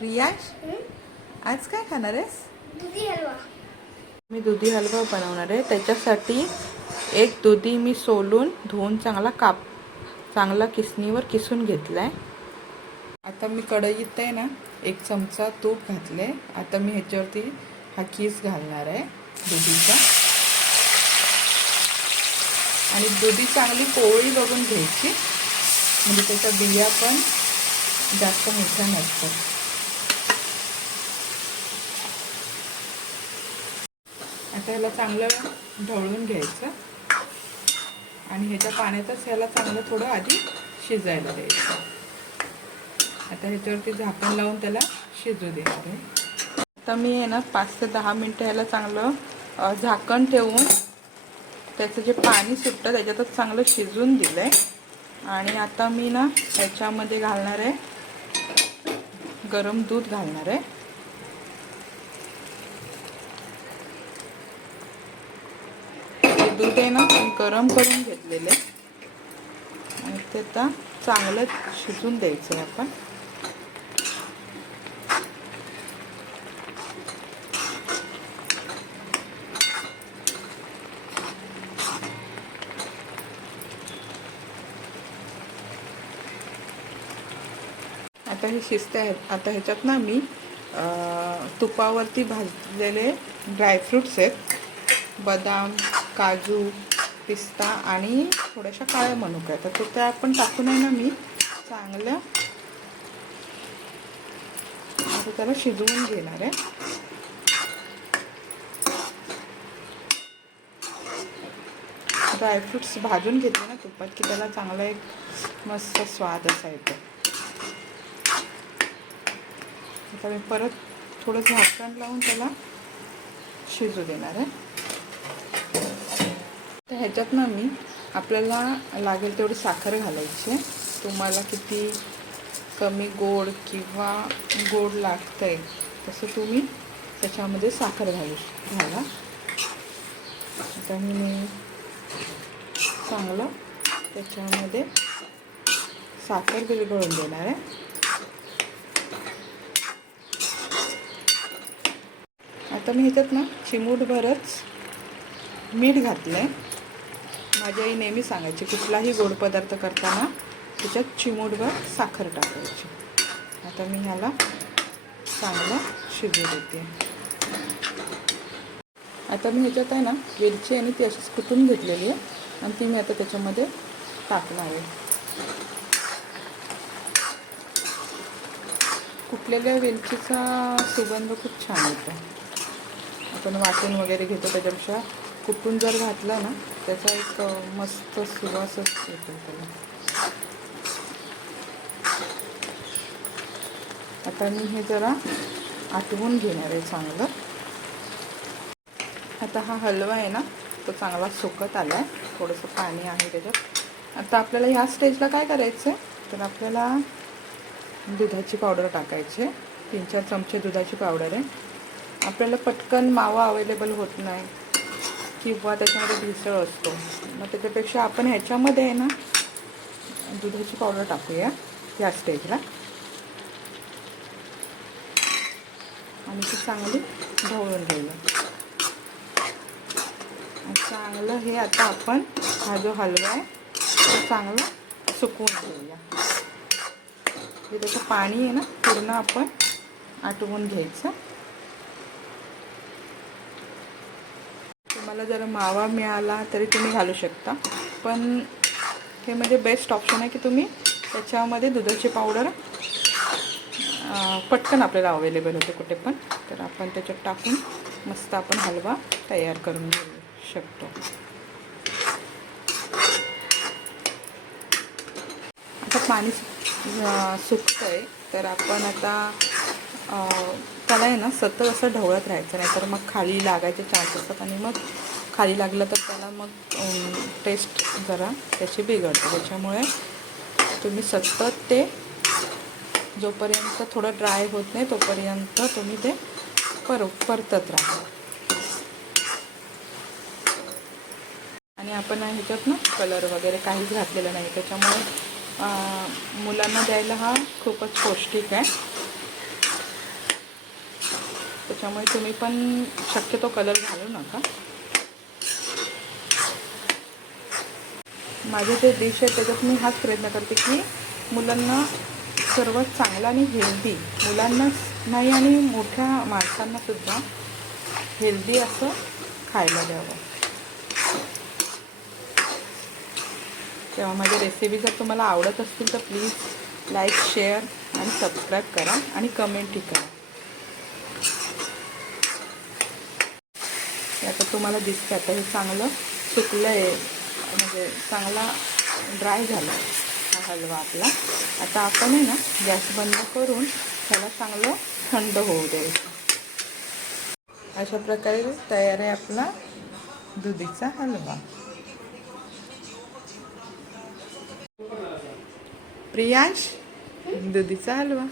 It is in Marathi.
रियाश आज काय खाणार आहेस? दुधी हलवा. मी दुधी हलवा बनवणार आहे. त्याच्यासाठी एक दुधी मी सोलून धुवून चांगला काप चांगला किसणीवर किसून घेतला आहे आता मी कढईत आहे ना एक चमचा तूप घातले आता मी ह्याच्यावरती हा किस घालणार आहे दुधीचा. आणि दुधी चांगली पोळी बघून घ्यायची. म्हणजे त्याच्या बिया पण जास्त मोठ्या नसतात आता ह्याला चांगलं ढवळून घ्यायचं. आणि ह्याच्या पाण्यातच ह्याला चांगलं थोडं आधी शिजायला द्यायचं. आता ह्याच्यावरती झाकण लावून त्याला शिजू देणार आहे. आता मी आहे ना पाच ते दहा मिनटं ह्याला चांगलं झाकण ठेवून त्याचं जे पाणी सुटतं त्याच्यातच चांगलं शिजून दिलं आहे आणि आता मी ना ह्याच्यामध्ये घालणार आहे गरम दूध घालणार आहे हे दूध आहे ना गरम करून घेतलेले आणि ते आता चांगलं शिजून द्यायचं आहे आपण. आता हे शिजते आहे आता ह्याच्यात ना मी अं, तुपावरती भाजलेले ड्रायफ्रुट्स आहेत. बदाम काजू पिस्ता आणि थोड्याशा काळ्या मनुक्या तर तो त्या आपण टाकून आहे ना मी. चांगल्या आता त्याला शिजवून घेणार आहे. ड्रायफ्रुट्स भाजून घेतले ना तुपात की त्याला चांगला एक मस्त स्वाद असा येतो. आता मी परत थोडं झाकण लावून त्याला शिजू देणार आहे. तर ह्याच्यात ना मी आपल्याला लागेल तेवढी साखर घालायची आहे. तुम्हाला किती कमी गोड किंवा गोड लागतंय तसं तुम्ही त्याच्यामध्ये साखर घालू घाला. आता मी चांगलं त्याच्यामध्ये साखर विरघळून देणार आहे. आता मी ह्याच्यात ना चिमूटभरच मीठ घातलं आहे माझी आई नेहमी सांगायची कुठलाही गोड पदार्थ करताना त्याच्यात चिमूटभर साखर टाकायची. आता मी ह्याला चांगलं शिजू देते. आता मी ह्याच्यात आहे ना वेलची आणि ती अशीच कुटून घेतलेली आहे आणि ती मी आता त्याच्यामध्ये टाकणार आहे. कुटलेल्या वेलचीचा सुगंध खूप छान येतो. आपण वाटून वगैरे घेतो त्याच्यापेक्षा कुटून जर घातलं ना त्याचा एक मस्त सुवासच येतो त्याला. आता मी हे जरा आटवून घेणार आहे चांगलं. आता हा हलवा आहे ना तो चांगला सुकत आला आहे थोडंसं पाणी आहे त्याच्यात. आता आपल्याला ह्या स्टेजला काय करायचं आहे तर आपल्याला दुधाची पावडर टाकायची आहे. तीन चार चमचे दुधाची पावडर आहे. आपल्याला पटकन मावा अवेलेबल होत नाही. किंवा त्याच्यामध्ये भिसळ असतो. मग त्याच्यापेक्षा आपण ह्याच्यामध्ये आहे ना दुधाची पावडर टाकूया या स्टेजला. आणि ती चांगली ढवळून घेऊया. चांगलं हे आता आपण हा जो हलवा आहे तो चांगला सुकवून घेऊया. हे त्याचं पाणी आहे ना पूर्ण आपण आटवून घ्यायचं. तुम्हाला जर मावा मिळाला तरी तुम्ही घालू शकता. पण हे म्हणजे बेस्ट ऑप्शन आहे की तुम्ही त्याच्यामध्ये दुधाची पावडर पटकन आपल्याला अवेलेबल होते कुठे पण. तर आपण त्याच्यात टाकून मस्त आपण हलवा तयार करून घेऊ शकतो. आता पाणी सुकतं आहे तर आपण आता त्याला आहे ना सतत असं ढवळत राहायचं नाही तर मग खाली लागायचे चान्स असतात आणि मग खाली लागलं तर त्याला मग टेस्ट जरा त्याची बिघडते. त्याच्यामुळे तुम्ही सतत ते जोपर्यंत थोडं ड्राय होत नाही तोपर्यंत तुम्ही ते पर परतत राहा. आणि आपण ह्याच्यात ना कलर वगैरे काहीच घातलेलं नाही. त्याच्यामुळे मुलांना द्यायला हा खूपच पौष्टिक आहे. त्याच्यामुळे तुम्ही पण शक्यतो कलर घालू नका. माझे जे डिश आहे त्याच्यात मी हाच प्रयत्न करते की मुलांना सर्वात चांगला आणि हेल्दी मुलांना नाही आणि मोठ्या माणसांना सुद्धा हेल्दी असं खायला द्यावं. तेव्हा माझ्या रेसिपी जर तुम्हाला आवडत असतील तर प्लीज लाईक शेअर आणि सबस्क्राईब करा आणि कमेंटही करा. आता तुम्हाला दिसतं आता हे चांगलं सुकलं आहे म्हणजे चांगला ड्राय झाला हा हलवा आपला. आता आपण आहे ना गॅस बंद करून त्याला चांगलं थंड होऊ द्यायचं. अशा प्रकारे तयार आहे आपला दुधीचा हलवा. प्रियांश दुधीचा हलवा.